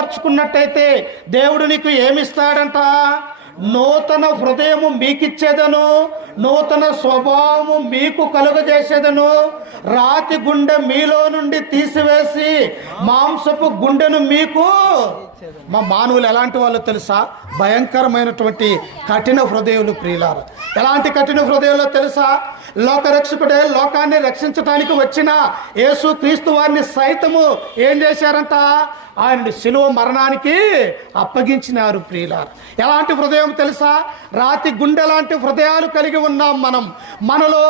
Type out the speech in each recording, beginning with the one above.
పరుచుకున్నట్టయితే దేవుడు నీకు ఏమిస్తాడంట? నూతన హృదయము మీకిచ్చేదను, నూతన స్వభావము మీకు కలుగజేసేదను, రాతి గుండె మీలో నుండి తీసివేసి మాంసపు గుండెను మీకు. మా మానవులు ఎలాంటి వాళ్ళు తెలుసా? భయంకరమైనటువంటి కఠిన హృదయులు ప్రియులారు. ఎలాంటి కఠిన హృదయంలో తెలుసా? లోకరక్షకుడే లోకాన్ని రక్షించడానికి వచ్చిన యేసు క్రీస్తు వారిని సైతము ఏం చేశారంట? ఆయన్ని శిలువ మరణానికి అప్పగించినారు ప్రియులారు. ఎలాంటి హృదయం తెలుసా? రాతి గుండె లాంటి హృదయాలు కలిగి ఉన్నాం మనం. మనలో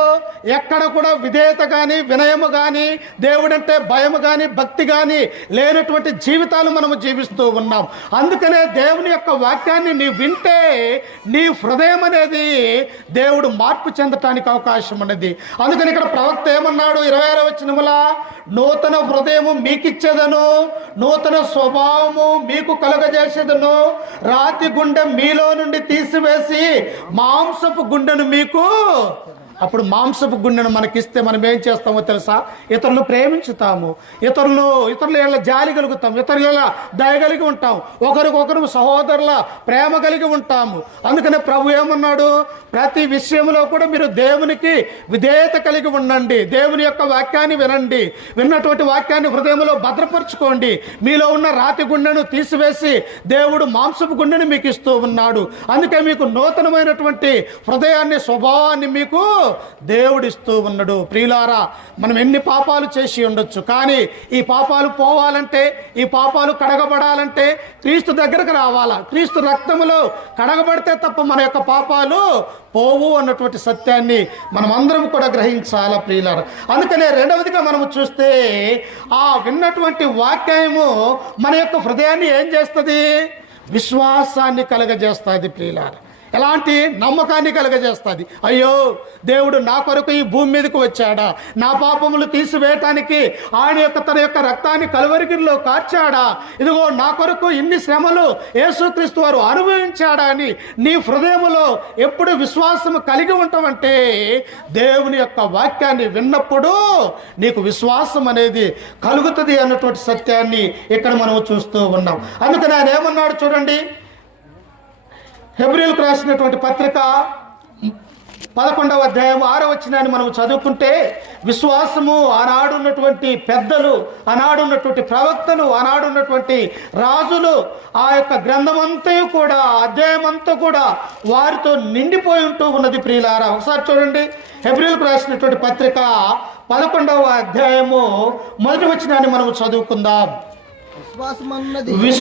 ఎక్కడ కూడా విధేయత కానీ, వినయము కానీ, దేవుడంటే భయము కానీ, భక్తి కానీ లేనటువంటి జీవితాలు మనము జీవిస్తూ ఉన్నాం. అందుకనే దేవుని యొక్క వాక్యాన్ని నీ వింటే నీ హృదయం అనేది దేవుడు మార్పు చెందటానికి అవకాశం ఉన్నది. అందుకని ఇక్కడ ప్రవక్త ఏమన్నాడు? 26వ వచనముల, నూతన హృదయము మీకిచ్చేదను, నూతన స్వభావము మీకు కలుగజేసేదను, రాతి గుండె మీలో నుండి తీసివేసి మాంసపు గుండెను మీకు. అప్పుడు మాంసపు గుండెను మనకిస్తే మనం ఏం చేస్తామో తెలుసా? ఇతరులను ప్రేమించుతాము, ఇతరుల జాలి కలుగుతాం, ఇతరుల దయ కలిగి ఉంటాం, ఒకరికొకరు సహోదరుల ప్రేమ కలిగి ఉంటాము. అందుకనే ప్రభు ఏమన్నాడు? ప్రతి విషయంలో కూడా మీరు దేవునికి విధేయత కలిగి ఉండండి, దేవుని యొక్క వాక్యాన్ని వినండి, విన్నటువంటి వాక్యాన్ని హృదయంలో భద్రపరచుకోండి. మీలో ఉన్న రాతి గుండెను తీసివేసి దేవుడు మాంసపు గుండెను మీకు ఇస్తూ ఉన్నాడు. అందుకే మీకు నూతనమైనటువంటి హృదయాన్ని, స్వభావాన్ని మీకు దేవుడిస్తూ ఉన్నాడు. ప్రియులారా, మనం ఎన్ని పాపాలు చేసి ఉండొచ్చు, కానీ ఈ పాపాలు పోవాలంటే, ఈ పాపాలు కడగబడాలంటే క్రీస్తు దగ్గరకు రావాలా. క్రీస్తు రక్తములో కడగబడితే తప్ప మన యొక్క పాపాలు పోవు అన్నటువంటి సత్యాన్ని మనం అందరం కూడా గ్రహించాలా ప్రియులారా. అందుకనే రెండవదిగా మనము చూస్తే ఆ విన్నటువంటి వాక్యము మన యొక్క హృదయాన్ని ఏం చేస్తుంది? విశ్వాసాన్ని కలగజేస్తుంది ప్రియులారా. ఎలాంటి నమ్మకాన్ని కలుగజేస్తుంది? అయ్యో, దేవుడు నా కొరకు ఈ భూమి మీదకి వచ్చాడా? నా పాపములు తీసివేయటానికి ఆయన తన యొక్క రక్తాన్ని కలువరిగిరిలో కార్చాడా? ఇదిగో నా కొరకు ఇన్ని శ్రమలు యేసుక్రీస్తు వారు అనుభవించాడా అని నీ హృదయములో ఎప్పుడు విశ్వాసము కలిగి ఉంటామంటే దేవుని యొక్క వాక్యాన్ని విన్నప్పుడు నీకు విశ్వాసం అనేది కలుగుతుంది అన్నటువంటి సత్యాన్ని ఇక్కడ మనం చూస్తూ ఉన్నాం. అందుకని ఆయన ఏమన్నాడు చూడండి, హెబ్రీయులకు రాసినటువంటి పత్రిక 11వ అధ్యాయం 6వ వచనాన్ని మనం చదువుకుంటే, విశ్వాసము ఆనాడున్నటువంటి పెద్దలు, ఆనాడున్నటువంటి ప్రవక్తలు, ఆనాడున్నటువంటి రాజులు, ఆ యొక్క గ్రంథమంతా కూడా, అధ్యాయమంతా కూడా వారితో నిండిపోయి ఉంటూ ఉన్నది ప్రియులారా. ఒకసారి చూడండి, హెబ్రీయులకు రాసినటువంటి పత్రిక 11వ అధ్యాయము 1వ వచనాన్ని మనం చదువుకుందాం.